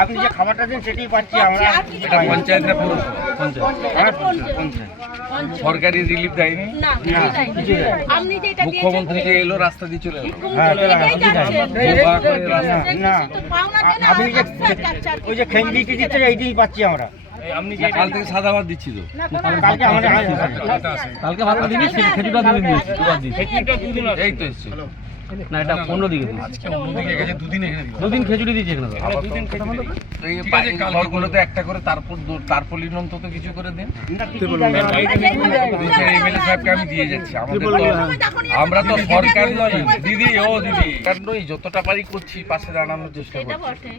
আপনি যে খাবারটা দেন সেটাই পাচ্ছি আমরা। পঞ্চায়েত না। পঞ্চায়েত। সরকারি রিলিফ দেয়নি? মুখ্যমন্ত্রী যে এলো রাস্তা দিয়ে চলে আপনি যে ওই যে খেঙ্গি কি দিচ্ছেন এইটাই পাচ্ছি আমরা। কাল থেকে সাদা ভাত দিচ্ছি তো। কালকে আমাদের কালকে ভাতটা দিবি খেজুরটা দুদিন দিয়েছি দুবার দিয়েছি এই তো এসছে। না এটা পনেরো দিকে দুদিন খেজুরি দিয়েছে এখানে একটা করে তারপর তারপলিন অন্তত কিছু করে দিন। নিচের এমএলএ সাহেবকে আমি দিয়ে যাচ্ছি আমাদের আমরা তো সরকার নয় দিদি ও দিদি। সরকার নই যতটা পারি করছি পাশে দাঁড়ানোর চেষ্টা এটা করছি। বটে।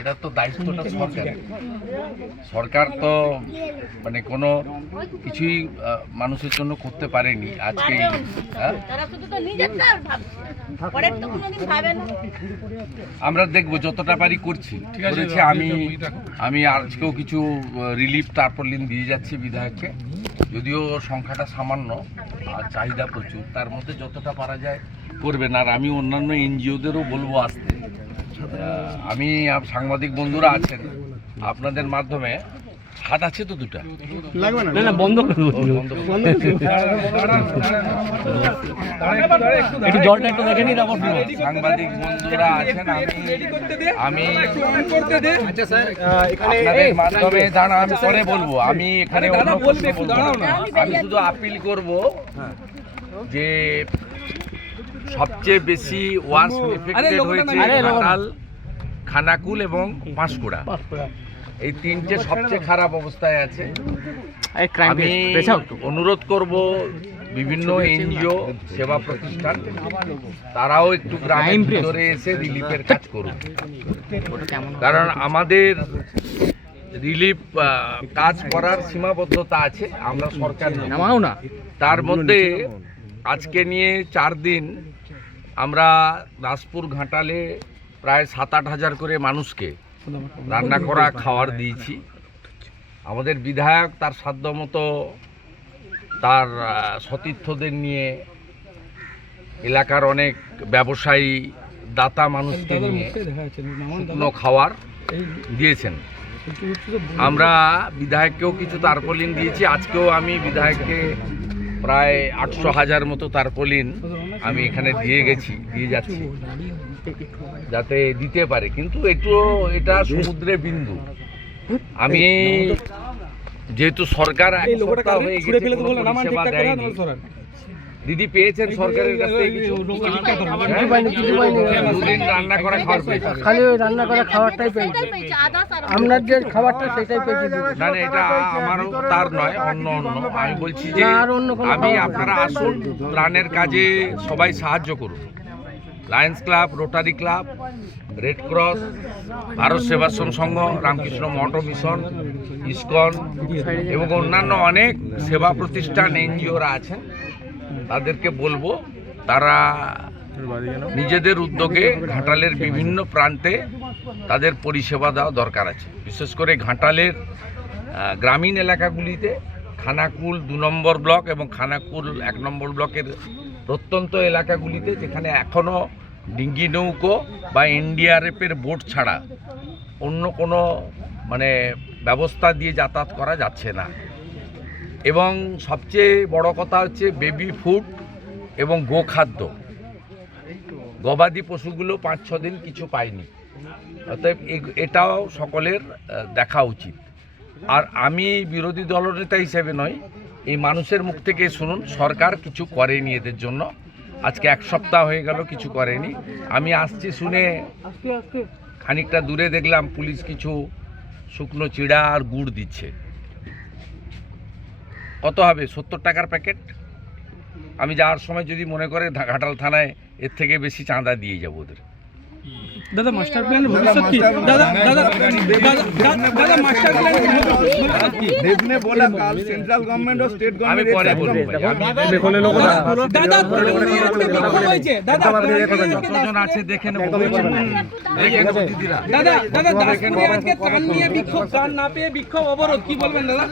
এটা তো দায়িত্বটা সরকার সরকার তো মানে কোনো কিছুই মানুষের জন্য করতে পারেনি আজকে হ্যাঁ? তারা শুধু তো নিজেরটা ভাবছে। পরের তো কোনোদিন ভাবে না। আমরা দেখব যতটা পারি করছি। করেছি আমি আমি আজকেও কিছু রিলিফ তারপর তারপলিন দিয়ে যাচ্ছি বিধায়ককে। যদিও সংখ্যাটা সামান্য আর চাহিদা প্রচুর তার মধ্যে যতটা পারা যায় করবেন। আর আমি অন্যান্য এনজিওদেরও বলব আসতে। আমি সাংবাদিক বন্ধুরা আছেন। আপনাদের মাধ্যমে হাত আছে তো দুটা? না? না বন্ধ করে একটু জলটা একটু দেখে নিন সাংবাদিক বন্ধুরা আছেন আমি আমি আপনাদের মাধ্যমে দাঁড়া আমি পরে বলব। আমি এখানে না। আমি শুধু আপিল করব যে সবচেয়ে বেশি ওয়ার্স এফেক্টেড হয়েছে ঘাটাল খানাকুল এবং পাঁশকুড়া। এই তিনটে সবচেয়ে খারাপ অবস্থায় আছে। আমি অনুরোধ করব বিভিন্ন এনজিও সেবা প্রতিষ্ঠান তারাও একটু গ্রামের ভিতরে এসে রিলিফের কাজ করুন কারণ আমাদের রিলিফ কাজ করার সীমাবদ্ধতা আছে আমরা সরকার না। তার মধ্যে আজকে নিয়ে চার দিন আমরা দাসপুর ঘাটালে প্রায় সাত আট হাজার করে মানুষকে রান্না করা খাওয়ার দিয়েছি। আমাদের বিধায়ক তার সাধ্যমতো তার সতীর্থদের নিয়ে এলাকার অনেক ব্যবসায়ী দাতা মানুষকে নিয়ে শুকনো খাওয়ার দিয়েছেন। আমরা বিধায়ককেও কিছু তারপলিন দিয়েছি। আজকেও আমি বিধায়ককে প্রায় আটশো হাজার মতো তারপলিন আমি এখানে দিয়ে গেছি, দিয়ে যাচ্ছি যাতে দিতে পারে, কিন্তু একটু এটা সমুদ্রে বিন্দু আমি যেহেতু সরকার এক সপ্তাহ হয়ে গেছে। দিদি পেয়েছেন সরকারের কাছ থেকে কিছু? দুদিন রান্না করা খাবার পেয়েছেন খালি ওই রান্না করা খাবারটাই পেয়েছি। আপনার যে খাবারটা সেটাই পেয়েছি। না না এটা আমারও তার নয় অন্য অন্য। আমি বলছি যে আর অন্য আমি আপনারা আসুন ত্রাণের কাজে সবাই সাহায্য করুন। Lions club Rotary club Red Cross Bharat Sevashram Sangha Ramakrishna Math mission ISKCON এবং অন্যান্য অনেক সেবা প্রতিষ্ঠান এনজিওরা আছেন। তাদেরকে বলব, তারা নিজেদের উদ্যোগে ঘাটালের বিভিন্ন প্রান্তে তাদের পরিষেবা দেওয়া দরকার আছে। বিশেষ করে ঘাটালের গ্রামীণ এলাকাগুলিতে খানাকুল দু নম্বর ব্লক এবং খানাকুল এক নম্বর ব্লকের প্রত্যন্ত এলাকাগুলিতে যেখানে এখনও ডিঙ্গি নৌকো বা এনডিআরএফের বোট ছাড়া অন্য কোনো মানে ব্যবস্থা দিয়ে যাতায়াত করা যাচ্ছে না। এবং সবচেয়ে বড় কথা হচ্ছে বেবি ফুড এবং গোখাদ্য। গবাদি পশুগুলো পাঁচ, ছ দিন কিছু পায়নি। অতএব এটাও সকলের দেখা উচিত। আর আমি বিরোধী দলনেতা হিসেবে নয় এই মানুষের মুখ থেকে শুনুন, সরকার কিছু করেনি এদের জন্য। আজকে এক সপ্তাহ হয়ে গেল কিছু করেনি। আমি আসছি শুনে খানিকটা দূরে দেখলাম পুলিশ কিছু শুকনো চিড়া আর গুড় দিচ্ছে। কত হবে সত্তর টাকার প্যাকেট আমি যাওয়ার সময় যদি মনে করে ঘাটাল থানায় এর থেকে বেশি চাঁদা দিয়ে যাব ওদের দাদা মাস্টার প্ল্যানের ভবিষ্যৎ কি দাদা দাদা দাদা দাদা মাস্টার দেবনে বলা কাল সেন্ট্রাল গভর্নমেন্ট ও স্টেট গভর্নমেন্ট পরে বলব আমি দাদা দাদা আছে দেখে নেব দাদা দাদা দাসপুরে আজকে নিয়ে বিক্ষোভ না পেয়ে বিক্ষোভ অবরোধ কি বলবেন দাদা